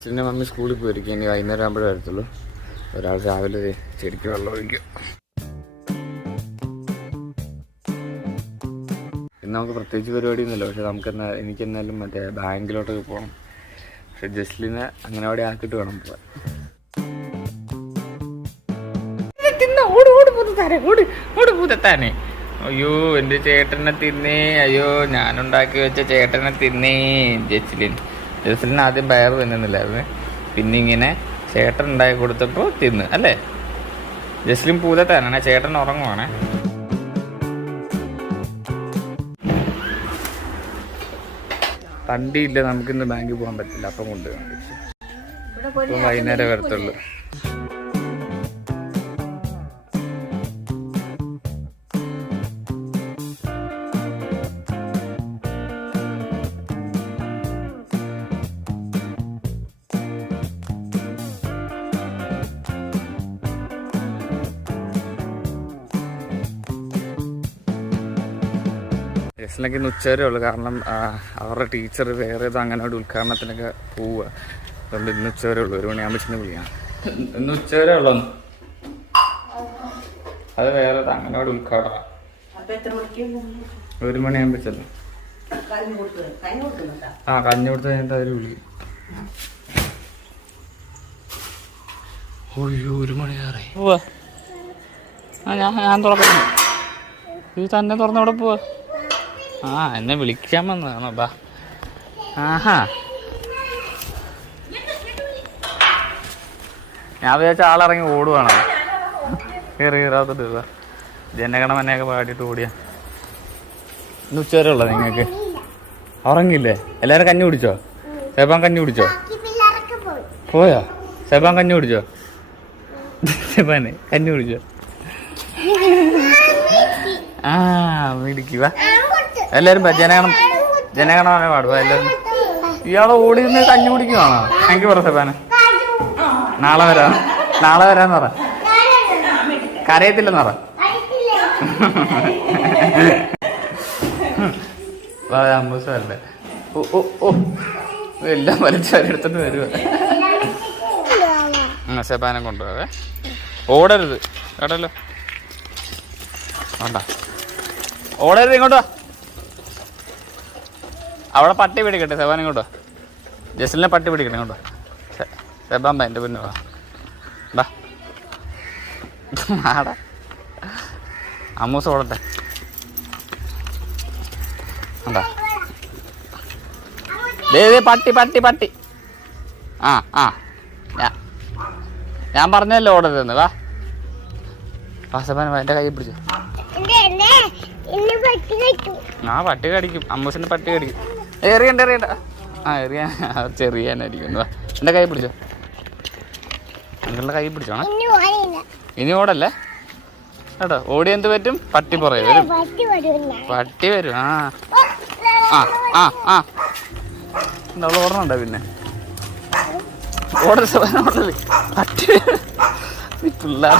അച്ഛന്റെ മമ്മി സ്കൂളിൽ പോയിരിക്കും. ഇനി വൈകുന്നേരം ആകുമ്പോഴേ വരത്തുള്ളൂ. ഒരാൾ രാവിലെ ചെടിക്ക് വെള്ളം ഒഴിക്കും. ഇന്ന് നമുക്ക് പ്രത്യേകിച്ച് പരിപാടിയൊന്നുമില്ല. പക്ഷെ നമുക്ക് എന്നാ എനിക്ക് എന്നാലും മറ്റേ ബാങ്കിലോട്ടൊക്കെ പോകണം. പക്ഷെ ജസ്ലിനെ അങ്ങനെ അവിടെ ആക്കിട്ട് വേണം പോവാൻ അയ്യോ എന്റെ ചേട്ടനെ തിന്നേ. അയ്യോ ഞാനുണ്ടാക്കി വെച്ച ചേട്ടനെ തിന്നേ ജസ്ലിൻ. ജസ്ലിൻ ആദ്യം പയർ തിന്നുന്നില്ലായിരുന്നു. പിന്നെ ഇങ്ങനെ ചേട്ടൻ ഉണ്ടാക്കി കൊടുത്തപ്പോൾ തിന്ന് അല്ലേ? ജസ്ലിൻ പൂതത്താനാണ് ചേട്ടൻ ഉറങ്ങുവാണേ. തണ്ടിയില്ല നമുക്കിന്ന് ബാങ്കിൽ പോകാൻ പറ്റില്ല. അപ്പം കൊണ്ടുപോകാൻ വൈകുന്നേരം വരത്തുള്ളൂ. ജസ്റ്റിനൊക്കെ ഇന്ന് ഉച്ചവരെ ഉള്ളു. കാരണം അവരുടെ ടീച്ചർ വേറെ ഏതോ ഒരു ഉദ്ഘാടനത്തിനൊക്കെ പോവുക. അതുകൊണ്ട് ഇന്ന് ഉച്ചവരെ ഉള്ളു. ഒരു മണിയാകുമ്പോൾ വിളിക്കാം ഇന്ന് ഉച്ചവരെ ഉള്ളു. അത് വേറെ അങ്ങനെ ഒരു ഉദ്ഘാടനം. അപ്പൊ എത്ര മണിക്ക് ഒരു മണിയാകുമ്പോൾ ചെല്ലും. ആ കഞ്ഞി കൊടുത്ത് കഴിഞ്ഞിട്ട് അവർ വിളിക്കും ഒയ്യോ ഒരു മണിയാറേ. പോവാ. ആ ഞാൻ ഞാൻ തുറക്കുന്നു ഇത് തന്നെ തുറന്ന് പോവാ? ആ എന്നെ വിളിക്കാൻ വന്നതാണോ? ബാ. ആഹാ. ഞാൻ വിചാരിച്ച ആളിറങ്ങി ഓടുവാണോ. കയറി കയറാത്തിട്ട് ജനഗണമനയൊക്കെ പാടിയിട്ട് ഓടിയാ. ഇന്ന് ഉച്ചവരെ ഉള്ളത് നിങ്ങൾക്ക്? ഉറങ്ങില്ലേ എല്ലാരും കഞ്ഞി കുടിച്ചോ? സെബാൻ കഞ്ഞി കുടിച്ചോ? പോയോ? സെബാൻ കഞ്ഞി കുടിച്ചോ? സെബാനെ കഞ്ഞി കുടിച്ചോ? ആ മിടിക്കുക എല്ലാരും ജനഗണം ജനഗണമന പാടുക എല്ലാരും. ഇയാളെ ഓടി നിന്ന് കഞ്ഞു കുടിക്കുവാണോ? എനിക്ക് പറ സെബാന. നാളെ വരാം. നാളെ വരാന്ന് പറ. കരയത്തില്ലെന്ന് പറ. ഓ ഓ ഓ. എല്ലാം വലിച്ചവരെടുത്തോണ്ട് വരുക സെബാനം കൊണ്ടുപോവേ ഓടരുത്. കേട്ടല്ലോ വേണ്ട. ഓടരുത് ഇങ്ങോട്ടോ അവിടെ പട്ടി പിടിക്കട്ടെ സെബാൻ ഇങ്ങോട്ടോ ജസ്റ്റിനെ പട്ടി പിടിക്കട്ടെ ഇങ്ങോട്ടോ സെബാൻ ബാ എന്റെ പിന്നെ വാ. അമ്മൂസ് ഓടട്ടെ. എന്താ ദേ പട്ടി പട്ടി പട്ടി. ആ ആ. ഞാൻ പറഞ്ഞല്ലോ ഓടരുതെന്ന്. വാ. പാസപ്പാൻ എന്റെ കൈ പിടിച്ചു. ആ പട്ടി കടിക്കും. അമ്മൂസിന്റെ പട്ടി കടിക്കും. എറിയണ്ട എറിയണ്ട. ആ എറിയാ ചെറിയാനായിരിക്കും. വാ എന്റെ കൈ പിടിച്ചോ. നിങ്ങളുടെ കൈ പിടിച്ചോണേ? ഇനി ഓടല്ലേ. കേട്ടോ ഓടി എന്ത് പറ്റും? പട്ടി പുറകെ വരും. പട്ടി വരും ആ. ആ ആ ആ. അവൾ ഓടണുണ്ടോ പിന്നെ? ഓടരുത് ഓടരുത്. പട്ടി പിള്ളേ പിള്ളേർ.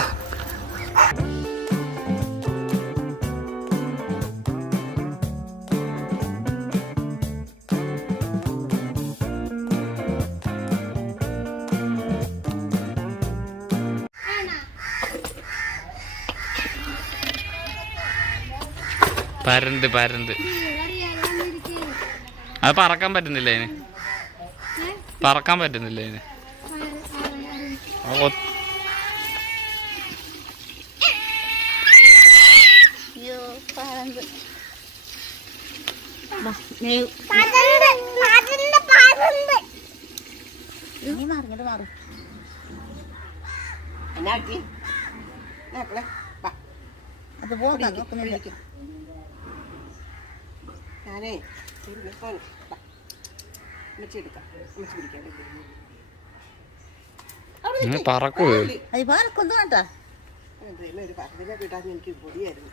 പരന്ത് പരന്ത് അത് പറക്കാൻ പറ്റുന്നില്ല അതിന്? പറക്കാൻ പറ്റുന്നില്ല അതിന്? അത് പോകാൻ നോക്കുന്നില്ല ഞാനേ ഒരു ഫോൺ അമ്മച്ചി എടുക്കാം. അമ്മച്ചി പിടിക്കാൻ പറക്കൂ. കേട്ടാ ഒരു എനിക്ക് പൊടിയായിരുന്നു.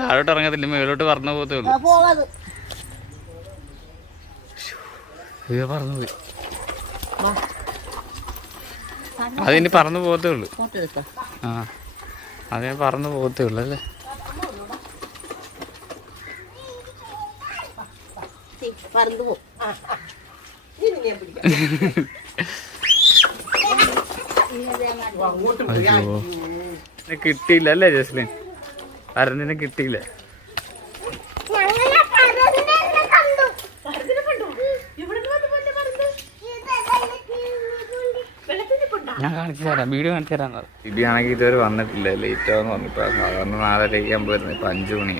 താഴോട്ട് ഇറങ്ങത്തില്ല മേലോട്ട് പറഞ്ഞു പോകത്തേ ഉള്ളൂ. പറഞ്ഞു പോയി അതിന് പറന്നു പോകത്തേ ഉള്ളൂ. ആ അതിന് പറന്നു പോകത്തേ ഉള്ളൂ അല്ലേ? പറന്നു കിട്ടിയില്ല അല്ലേ ജസ്ലിൻ? പരന്നിനെ കിട്ടിയില്ല. ഞാൻ കാണിച്ചു തരാം വീഡിയോ കാണിച്ചു തരാം ഇടിയാണെങ്കിൽ ഇതുവരെ വന്നിട്ടില്ല ലേറ്റ് ആവെന്ന് പറഞ്ഞിപ്പോ സാധാരണ നാലരയ്ക്ക് ആകുമ്പോൾ വരുന്നത് ഇപ്പൊ അഞ്ചു മണി.